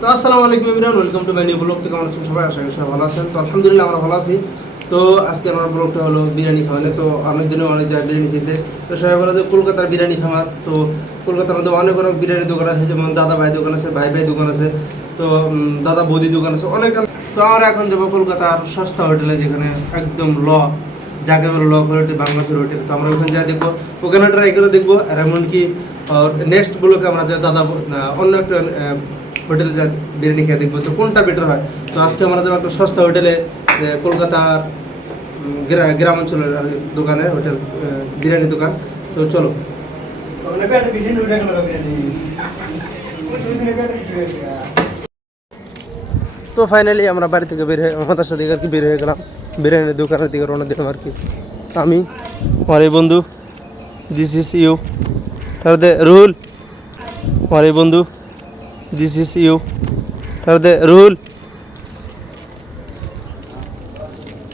তো আসসালামু আলাইকুম everyone, welcome to my new blog. তো কেমন আছেন সবাই? আশা করি সবাই ভালো আছেন। তো আলহামদুলিল্লাহ আমরা ভালো আছি। তো আজকে আমার ব্লগটা হলো বিরিয়ানি খাওয়ানো। তো অনেক দিনও অনেক জায়গায় বিরিয়ানি খেয়েছে। তো সবাই বলে যে কলকাতার বিরিয়ানি ফেমাস। তো কলকাতার মধ্যে অনেক অনেক বিরিয়ানি দোকান আছে, যেমন দাদা ভাই দোকান আছে, ভাই ভাই দোকান আছে, তো দাদা বৌদি দোকান আছে অনেক। তো আমরা এখন যাবো কলকাতার সস্তা হোটেলে, যেখানে একদম যাকে বলে কোয়ালিটি বাংলাদেশের হোটেল। তো আমরা ওখানে যা দেখবো, ওখানে ট্রাই করে দেখবো। আর এমনকি নেক্সট ব্লকে আমরা যা দাদা অন্য একটা হোটেলে যা বিরিয়ানি খেয়ে দেখবো তো কোনটা বেটার হয়। তো আজকে আমরা যাবো একটা সস্তা হোটেলে, কলকাতার গ্রাম অঞ্চলের আর দোকানে হোটেল, বিরিয়ানি দোকান। তো চলো। তো ফাইনালি আমরা বাড়ি থেকে বের হয়ে আমাদের সাথে আর কি বের হয়ে গেলাম বিরিয়ানির দোকানের দিকে রওনা দিলাম আর কি। আমি আমার এই বন্ধু, দিস ইজ ইউ, তারপরে রুহুল, আমার এই বন্ধু, দিস ইজ ইউ, তারপরে রুহুল।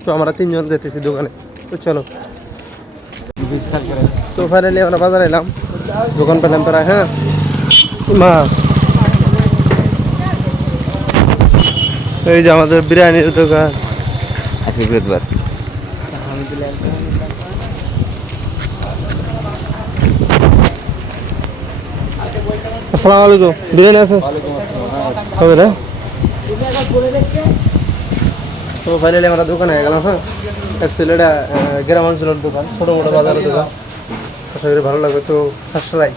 তো আমরা তিনজন যেতেছি দোকানে। তো চলো। তো ফাইনালি আমরা বাজারে এলাম, দোকান পেলাম প্রায়। হ্যাঁ মা, এই যে আমাদের বিরিয়ানির দোকান। আজকে বৃহস্পতিবার। আসসালামু আলাইকুম, বিরিয়ানি আছে হবে না? তো ফাইনালি আমরা দোকানে গেলাম। হ্যাঁ অ্যাকচুয়ালি এটা গ্রাম অঞ্চলের দোকান, ছোটো মোটো বাজারের দোকান। আশা করি ভালো লাগবে। তো ফার্স্ট ট্রাই।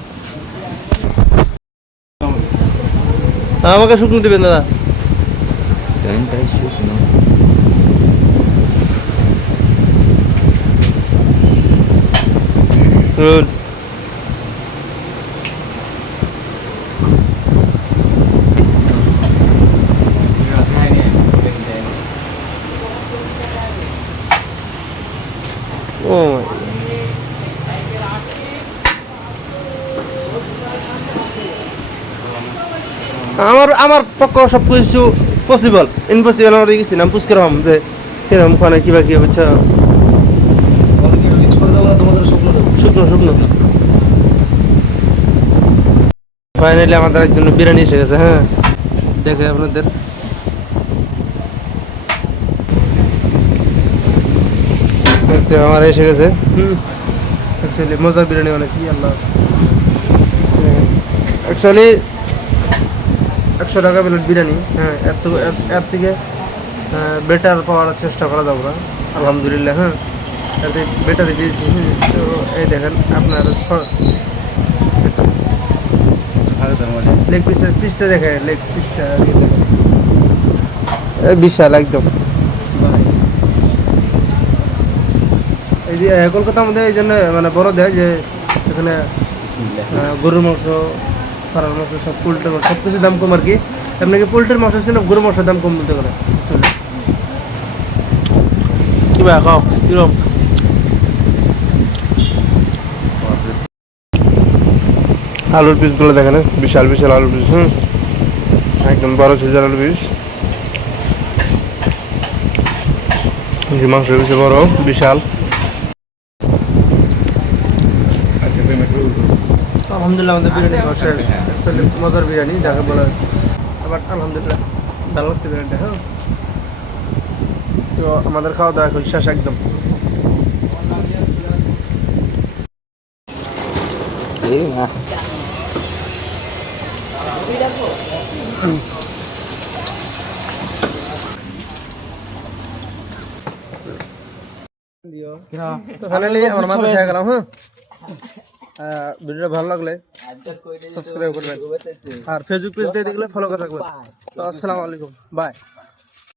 আমাকে শুকনো দিবেন দাদা। রোল ও আমার আমার পক্ষ সব কিছু পসিবল, ইম্পসিবল আমার কিছু নাম পুষ করলাম যে এরকম খানে কিবা কি হচ্ছে শুকনো শুকনো। ফাইনালি আমাদের একজন বিরিয়ানি এসে গেছে। হ্যাঁ দেখে আপনাদের, আমার এসে গেছে। অ্যাকচুয়ালি মজার বিরিয়ানি বানাইছি আল্লাহ। অ্যাকচুয়ালি 100 টাকা প্লেট বিরিয়ানি। হ্যাঁ এর থেকে বেটার পাওয়ার চেষ্টা করা যাবো না, আলহামদুলিল্লাহ। হ্যাঁ এর থেকে বেটারই দিয়েছি। তো এই দেখেন আপনার লেগ পিসটা দেখেন, লেগ পিসটা বিশাল একদম। এই যে কলকাতার মধ্যে এই জন্য মানে বড় দেয় যে এখানে গরুর মাংস, পাড়ার মাংস, সব পোল্ট্রির মাংস সব কিছুর দাম কম আর কি। এমনি কি পোল্ট্রির মাংস ছিল, গরুর মাংসের দাম কম বলতে গেলে। কি ভাই খাও কিরকম? আলুর পিসগুলো দেখেন, বিশাল বিশাল আলুর পিস। একদম বড় সাইজের আলুর পিস। মাংসের পিস বড় বিশাল। আলহামদুলিল্লাহ আমাদের বিরিয়ানি খাওয়া শেষ। অ্যাকচুয়ালি মজার বিরিয়ানি যাকে বলে, বাট আলহামদুলিল্লাহ ভালো লাগছে বিরিয়ানিটা। হ্যাঁ তো আমাদের খাওয়া দাওয়া এখন শেষ একদম। ফাইনালি আমার মাথা খেয়ে গেলাম। হ্যাঁ ভিডিওটা ভালো লাগলে সাবস্ক্রাইব করবেন, আর ফেসবুক পেজ দিয়ে দেখলে ফলো করে রাখবেন। তো আসসালামু আলাইকুম, বাই।